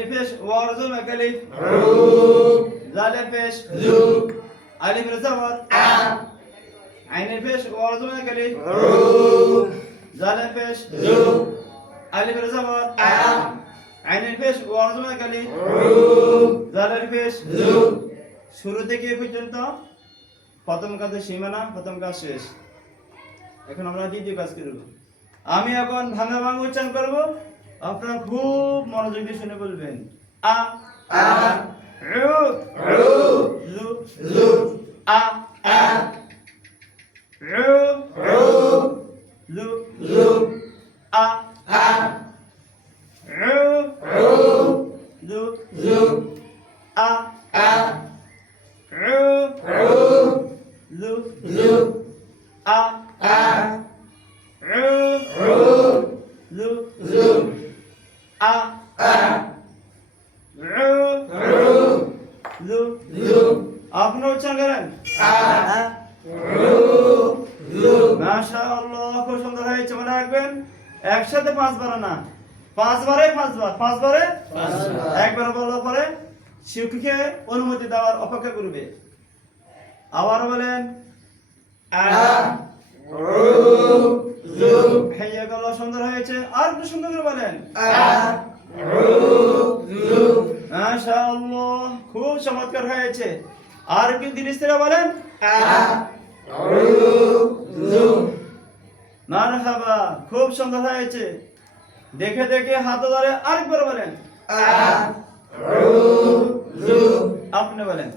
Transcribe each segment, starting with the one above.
আইনের পেশ ওয়ার জমা কালিফ রু জালের পেশ জু আলিফ জবর আ আইনের পেশ ওয়ার জমা কালিফ রু জালের পেশ জু আলিফ জবর আ আইনের পেশ ওয়ার জমা কালিফ রু জালের পেশ জু শুরু থেকে এ পর্যন্ত প্রথম কাজের সীমানা প্রথম কাজ শেষ। এখন আমরা দ্বিতীয় কাজ করব। আমি এখন ভাঙা ভাঙা উচ্চারণ করব, আপনারা খুব মনোযোগ দিয়ে শুনে বলবেন। আ আ রু রু লু জু আ আ রু রু লু জু আ আ রু রু লু জু আ আ রু রু লু জু আ আ রু রু লু জু আ আ রু রু লু জু আপনারা উচ্চারণ করেন। আ রু জু মাশাআল্লাহ, খুব সুন্দর হয়েছে। মনে রাখবেন একসাথে পাঁচবার না, পাঁচবারে পাঁচবারে একবার বলার পরে শিক্ষককে অনুমতি দেওয়ার অপেক্ষা করবে। আবার বলেন আ রু জু হেয়া গেল, সুন্দর হয়েছে। আর একটু সুন্দর করে বলেন আ রু জু মাশাআল্লাহ, খুব চমৎকার হয়েছে। আর একটু ধীরে স্থিরে বলেন আ রু জু মারহাবা, খুব সুন্দর হয়েছে। দেখে দেখে হাত ধরে আরেকবার বলেন আ রু জু আপনি বলেন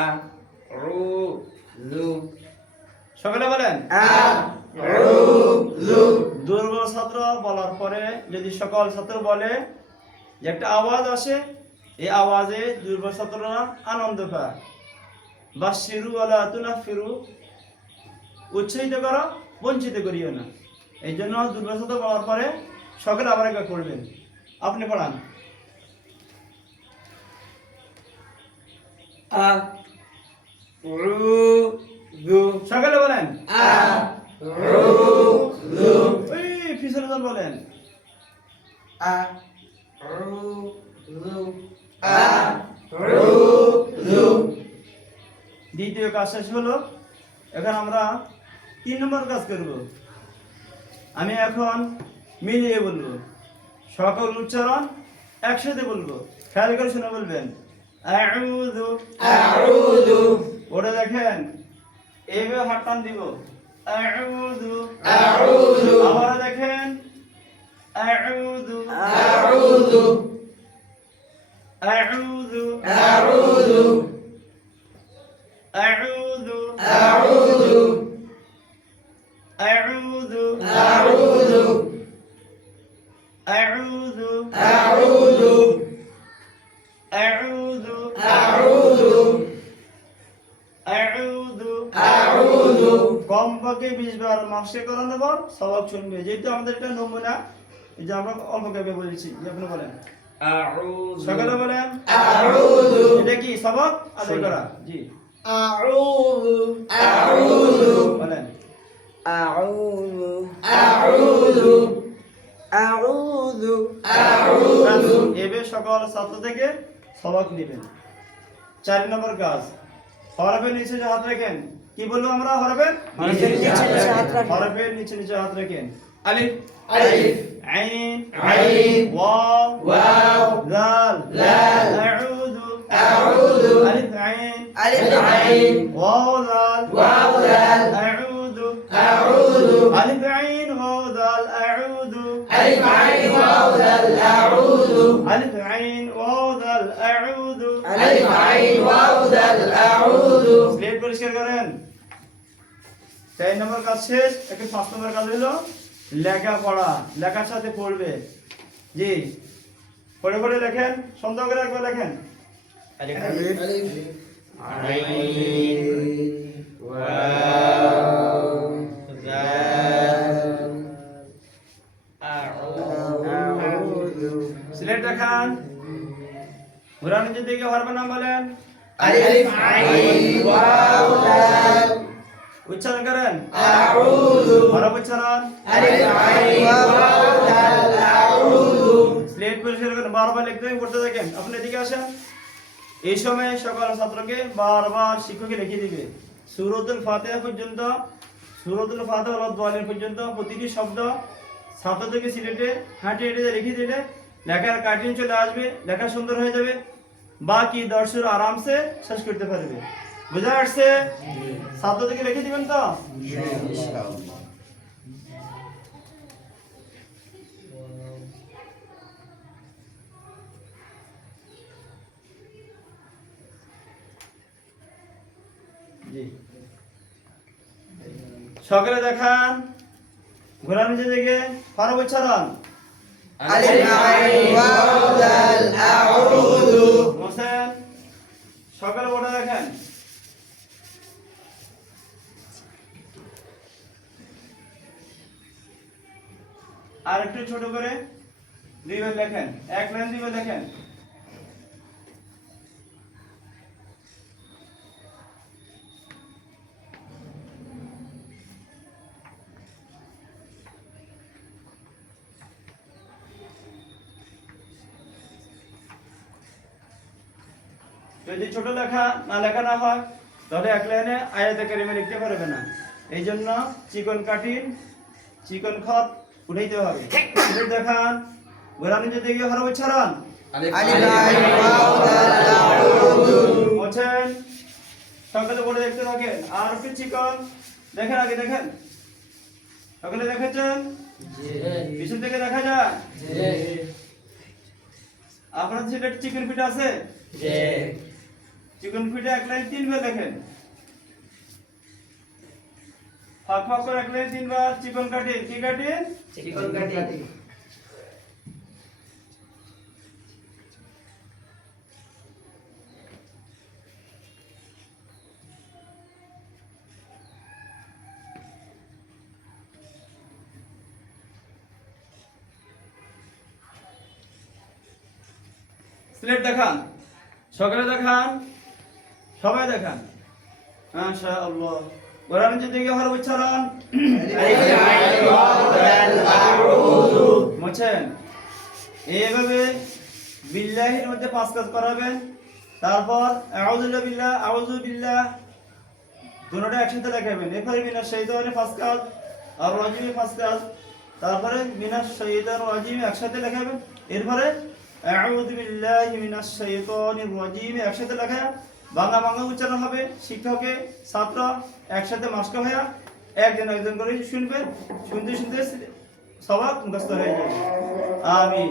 আ রু জু সকলে বলেন আ রু জু দুর্বল ছাত্র বলার পরে যদি সকল ছাত্র বলে যে একটা আওয়াজ আসে, এই আওয়াজে দুর্বল ছাত্ররা আনন্দ পায়। বা শিরু আলা তুনাফিরু, উৎসাহিত করো, বঞ্চিত করিও না। এই জন্য দুর্বল ছাত্র বলার পরে সকলে আবার একবার করবেন। আপনি পড়ান আ রু জু সকলে বলেন আ রু জু ওই পিছনে জন বলেন আ রু জু আ রু জু দ্বিতীয় কাজ শেষ হলো। এখন আমরা 3 নম্বর কাজ করব। আমি এখন মিলিয়ে বলবো, সকল উচ্চারণ একসাথে বলবো। খেয়াল করে শুনে বলবেন আউযু আউযু ওটা দেখেন, এইভাবে হাত টান দিব। আউযু আউযু আবার দেখেন আউযু আউযু আউযু আউযু আউযু আউযু আউযু আউযু আউযু আউযু আউযু আউযু আউযু আউযু কমপক্ষে 20 বার মাসে করানোর পর সবাব শুনবে। যেহেতু আমাদের এটা নমুনা, এই যে আমরা অল্প করে বলেছি, আপনি বলেন আউযু সকালে বলেন আউযু এটা কি সবাব আদায় করা। জি আউযু আউযু বলেন আউযু আউযু আউযু আউযু এবে সকল ছাত্র থেকে সবাব নেবেন। 4 নম্বর কাজ, হরফের নিচে যে হাত রাখেন। কি বলবো আমরা? হরফের নিচে নিচে হাত রাখেন। হরফের নিচে নিচে হাত রাখেন। আলিফ আলিফ আইন আইন ওয়াও ওয়াও লাল লাল আউযু আউযু আলিফ আইন আলিফ আইন ওয়াও লাল ওয়াও লাল আউযু আউযু আলিফ আইন ওয়াও লাল আউযু আলিফ আইন ওয়াও লাল আউযু আলিফ আইন ওয়াও লাল আউযু আলিফ আইন ওয়াও লাল আউযু স্লেট পরিষ্কার করেন। 4 নম্বর কাজ শেষ। এখন 5 নম্বর কাজ হলো লেখাপড়া। লেখার সাথে পড়বে। জি পড়ে পড়ে লেখেন, সুন্দর করে একবার লেখেন। আলিফ আইন ওয়াও জাল আউযু সিলেট দেখান। ঘুরানোর দিকে হরফের নাম বলেন। আলিফ আইন ওয়াও জাল উচ্চারণ করেন। আউযু হরফ উচ্চারণ। আলিফ আইন ওয়াও জাল আউযু স্লেট পরিষ্কার করেন। বারবার লিখতে করতে থাকেন। আপনি এদিকে আসেন। এই সময় সকল ছাত্রকে বারবার শিক্ষককে লিখে দিবে সূরাতুল ফাতিহা পর্যন্ত, সূরাতুল ফাতিহা ওয়াল দালিন পর্যন্ত প্রতিটি শব্দ ছাত্র থেকে সিলেটে হাঁটে হেঁটে লিখে দিলে লেখার কাটিং চলে আসবে, লেখা সুন্দর হয়ে যাবে, বাকি দর্শক আরামসে শেষ করতে পারবে। বুঝা আসছে? ছাত্র থেকে লিখে দিবেন তো? ইনশাআল্লাহ। জি, সকালে দেখান ঘোরার নিচে দিকে হরফ উচ্চারণ। আলিফ আইন ওয়াও দাল আউযু। মোহসেন সকালে ওটা দেখেন। আর একটু ছোট করে দুইবার লেখেন, এক লাইন দুইবার লেখেন। যদি ছোট লেখা না হয় তাহলে এক লাইনে আয়াতে কারিমা লিখতে পারবে না। এই জন্য চিকন কাঠিন চিকন খত উঠাইতে হবে। এটা দেখান ঘোরার নিচে দিকে হরফ উচ্চারণ। আলিফ আইন ওয়াও দাল আউযু। মোছেন সকালে বলে দেখতে থাকেন। আর একটু চিকন দেখেন, আগে দেখেন। সকালে দেখেছেন? পিছন থেকে দেখা যায়? আপনার সিলেট চিকেন পিঠা আছে? চিকেন পিঠা এক লাইন 3 বার লেখেন। ফাঁক ফাঁক করে এক লাইন 3 বার চিকন কাটিন। কি কাটিন? চিকন কাটি। সিলেট দেখান, সকালে দেখান, সবাই দেখান। মাশাআল্লাহ। কোরআন যদি হরফ উচ্চারণ। আলিফ আইন ওয়াও দাল আউযু। মোছেন এইভাবে বিল্লাহির মধ্যে 5 কাজ করাবেন। তারপর আউযু বিল্লাহ, আউযু বিল্লাহ দুটোটা একসাথে লেখাবেন। এরপরে মিনাশ শাইতানির 5 কাজ, আর রাজিমের 5 কাজ, তারপরে মিনাশ শাইতানির রাজিম একসাথে লেখাবেন। এরপরে আউযু বিল্লাহি মিনাশ শাইতানির রাজিম একসাথে লেখা বাংলা বাংলা উচ্চারণ হবে। শিক্ষকে ছাত্র একসাথে মাস্ক হয়ে একজন একজন করে শুনবেন। শুনতে শুনতে সবাই মুখস্থ হয়ে যাবে। আমিন।